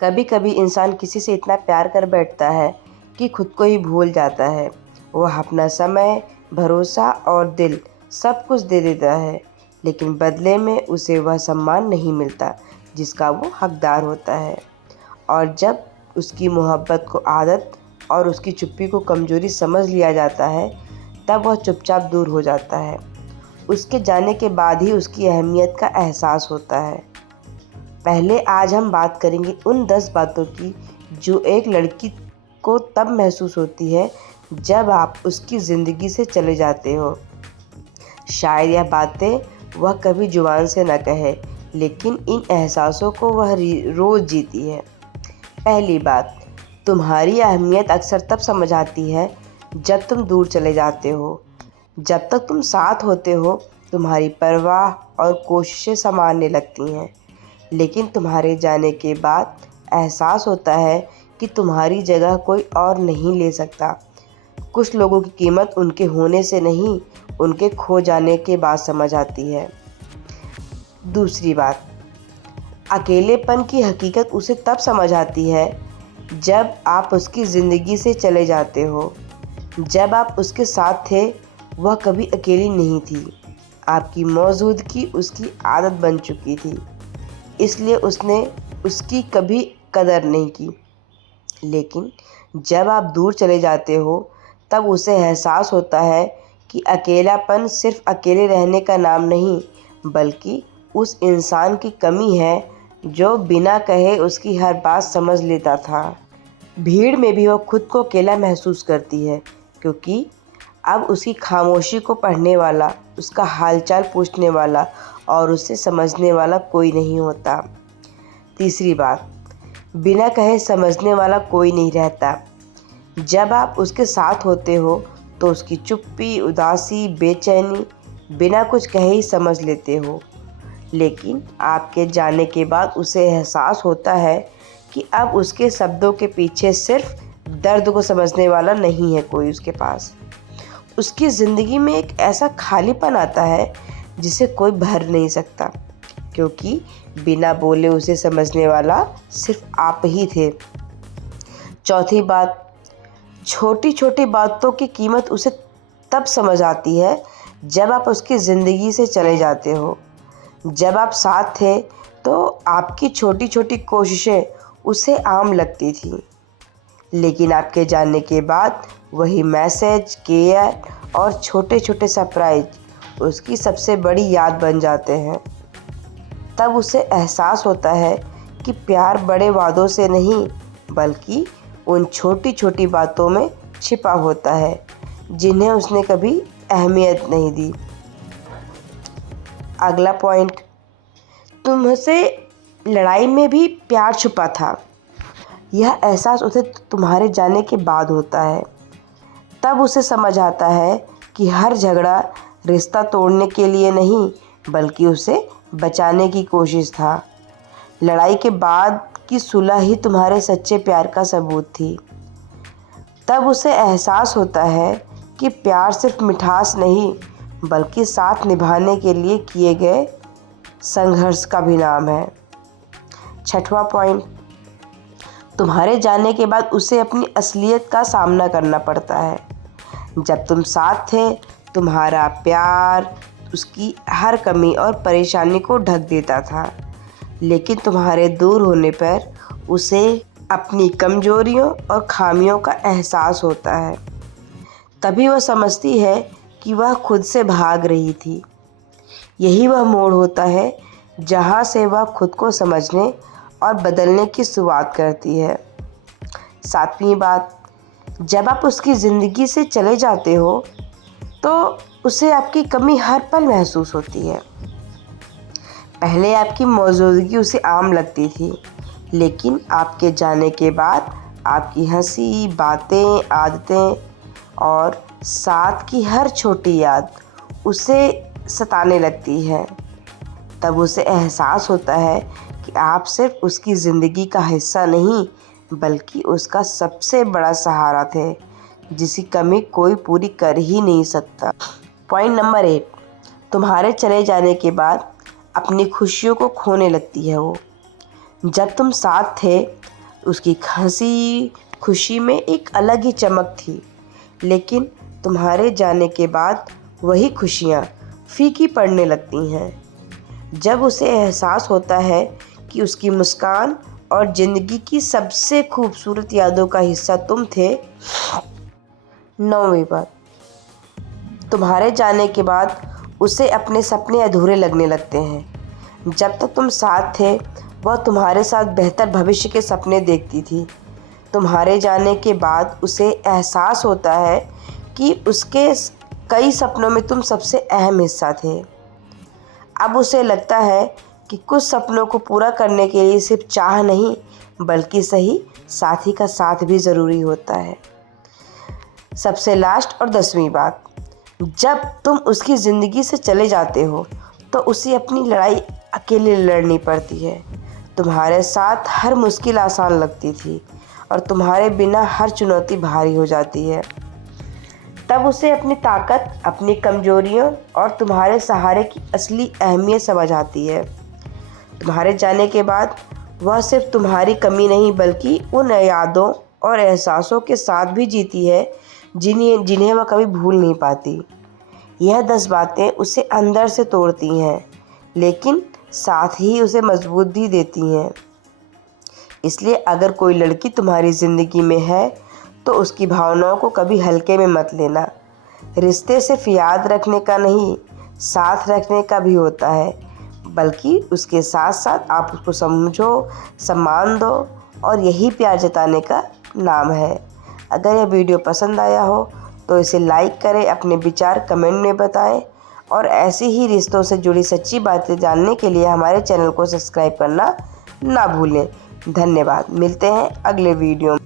कभी कभी इंसान किसी से इतना प्यार कर बैठता है कि खुद को ही भूल जाता है। वह अपना समय, भरोसा और दिल सब कुछ दे देता है, लेकिन बदले में उसे वह सम्मान नहीं मिलता जिसका वो हकदार होता है। और जब उसकी मोहब्बत को आदत और उसकी चुप्पी को कमज़ोरी समझ लिया जाता है, तब वह चुपचाप दूर हो जाता है। उसके जाने के बाद ही उसकी अहमियत का एहसास होता है। पहले आज हम बात करेंगे उन 10 बातों की जो एक लड़की को तब महसूस होती है जब आप उसकी ज़िंदगी से चले जाते हो। शायद यह बातें वह कभी जुबान से न कहे, लेकिन इन एहसासों को वह रोज़ जीती है। पहली बात, तुम्हारी अहमियत अक्सर तब समझ आती है जब तुम दूर चले जाते हो। जब तक तुम साथ होते हो, तुम्हारी परवाह और कोशिशें संभालने लगती हैं, लेकिन तुम्हारे जाने के बाद एहसास होता है कि तुम्हारी जगह कोई और नहीं ले सकता। कुछ लोगों की कीमत उनके होने से नहीं, उनके खो जाने के बाद समझ आती है। दूसरी बात, अकेलेपन की हकीकत उसे तब समझ आती है जब आप उसकी ज़िंदगी से चले जाते हो। जब आप उसके साथ थे, वह कभी अकेली नहीं थी। आपकी मौजूदगी उसकी आदत बन चुकी थी, इसलिए उसने उसकी कभी कदर नहीं की। लेकिन जब आप दूर चले जाते हो, तब उसे एहसास होता है कि अकेलापन सिर्फ अकेले रहने का नाम नहीं, बल्कि उस इंसान की कमी है जो बिना कहे उसकी हर बात समझ लेता था। भीड़ में भी वह खुद को अकेला महसूस करती है, क्योंकि अब उसकी खामोशी को पढ़ने वाला, उसका हालचाल पूछने वाला और उसे समझने वाला कोई नहीं होता। तीसरी बात, बिना कहे समझने वाला कोई नहीं रहता। जब आप उसके साथ होते हो तो उसकी चुप्पी, उदासी, बेचैनी बिना कुछ कहे ही समझ लेते हो। लेकिन आपके जाने के बाद उसे एहसास होता है कि अब उसके शब्दों के पीछे सिर्फ दर्द को समझने वाला नहीं है कोई उसके पास। उसकी ज़िंदगी में एक ऐसा खालीपन आता है जिसे कोई भर नहीं सकता, क्योंकि बिना बोले उसे समझने वाला सिर्फ आप ही थे। चौथी बात, छोटी छोटी बातों की कीमत उसे तब समझ आती है जब आप उसकी ज़िंदगी से चले जाते हो। जब आप साथ थे तो आपकी छोटी छोटी कोशिशें उसे आम लगती थी, लेकिन आपके जाने के बाद वही मैसेज, केयर और छोटे छोटे सरप्राइज उसकी सबसे बड़ी याद बन जाते हैं। तब उसे एहसास होता है कि प्यार बड़े वादों से नहीं, बल्कि उन छोटी छोटी बातों में छिपा होता है जिन्हें उसने कभी अहमियत नहीं दी। अगला पॉइंट, तुमसे लड़ाई में भी प्यार छुपा था। यह एहसास उसे तुम्हारे जाने के बाद होता है। तब उसे समझ आता है कि हर झगड़ा रिश्ता तोड़ने के लिए नहीं, बल्कि उसे बचाने की कोशिश था। लड़ाई के बाद की सुलह ही तुम्हारे सच्चे प्यार का सबूत थी। तब उसे एहसास होता है कि प्यार सिर्फ मिठास नहीं, बल्कि साथ निभाने के लिए किए गए संघर्ष का भी नाम है। छठवां पॉइंट, तुम्हारे जाने के बाद उसे अपनी असलियत का सामना करना पड़ता है। जब तुम साथ थे, तुम्हारा प्यार उसकी हर कमी और परेशानी को ढक देता था, लेकिन तुम्हारे दूर होने पर उसे अपनी कमजोरियों और खामियों का एहसास होता है। तभी वह समझती है कि वह खुद से भाग रही थी। यही वह मोड़ होता है जहाँ से वह खुद को समझने और बदलने की शुरुआत करती है। सातवीं बात, जब आप उसकी ज़िंदगी से चले जाते हो तो उसे आपकी कमी हर पल महसूस होती है। पहले आपकी मौजूदगी उसे आम लगती थी, लेकिन आपके जाने के बाद आपकी हंसी, बातें, आदतें और साथ की हर छोटी याद उसे सताने लगती है। तब उसे एहसास होता है कि आप सिर्फ उसकी ज़िंदगी का हिस्सा नहीं, बल्कि उसका सबसे बड़ा सहारा थे, जिसकी कमी कोई पूरी कर ही नहीं सकता। पॉइंट नंबर 8, तुम्हारे चले जाने के बाद अपनी खुशियों को खोने लगती है वो। जब तुम साथ थे उसकी हंसी खुशी में एक अलग ही चमक थी। लेकिन तुम्हारे जाने के बाद वही खुशियाँ फीकी पड़ने लगती हैं। जब उसे एहसास होता है कि उसकी मुस्कान और ज़िंदगी की सबसे खूबसूरत यादों का हिस्सा तुम थे। 9वीं बात, तुम्हारे जाने के बाद उसे अपने सपने अधूरे लगने लगते हैं। जब तक तुम साथ थे वह तुम्हारे साथ बेहतर भविष्य के सपने देखती थी। तुम्हारे जाने के बाद उसे एहसास होता है कि उसके कई सपनों में तुम सबसे अहम हिस्सा थे। अब उसे लगता है कि कुछ सपनों को पूरा करने के लिए सिर्फ चाह नहीं बल्कि सही साथी का साथ भी ज़रूरी होता है। सबसे लास्ट और 10वीं बात, जब तुम उसकी ज़िंदगी से चले जाते हो तो उसे अपनी लड़ाई अकेले लड़नी पड़ती है। तुम्हारे साथ हर मुश्किल आसान लगती थी और तुम्हारे बिना हर चुनौती भारी हो जाती है। तब उसे अपनी ताकत, अपनी कमजोरियों और तुम्हारे सहारे की असली अहमियत समझ आती है। तुम्हारे जाने के बाद वह सिर्फ तुम्हारी कमी नहीं बल्कि उन यादों और एहसासों के साथ भी जीती है जिन्हें वह कभी भूल नहीं पाती। यह 10 बातें उसे अंदर से तोड़ती हैं लेकिन साथ ही उसे मजबूत भी देती हैं। इसलिए अगर कोई लड़की तुम्हारी ज़िंदगी में है तो उसकी भावनाओं को कभी हल्के में मत लेना। रिश्ते सिर्फ याद रखने का नहीं, साथ रखने का भी होता है, बल्कि उसके साथ साथ आप उसको समझो, सम्मान दो और यही प्यार जताने का नाम है। अगर यह वीडियो पसंद आया हो तो इसे लाइक करें, अपने विचार कमेंट में बताएं और ऐसे ही रिश्तों से जुड़ी सच्ची बातें जानने के लिए हमारे चैनल को सब्सक्राइब करना ना भूलें। धन्यवाद। मिलते हैं अगले वीडियो में।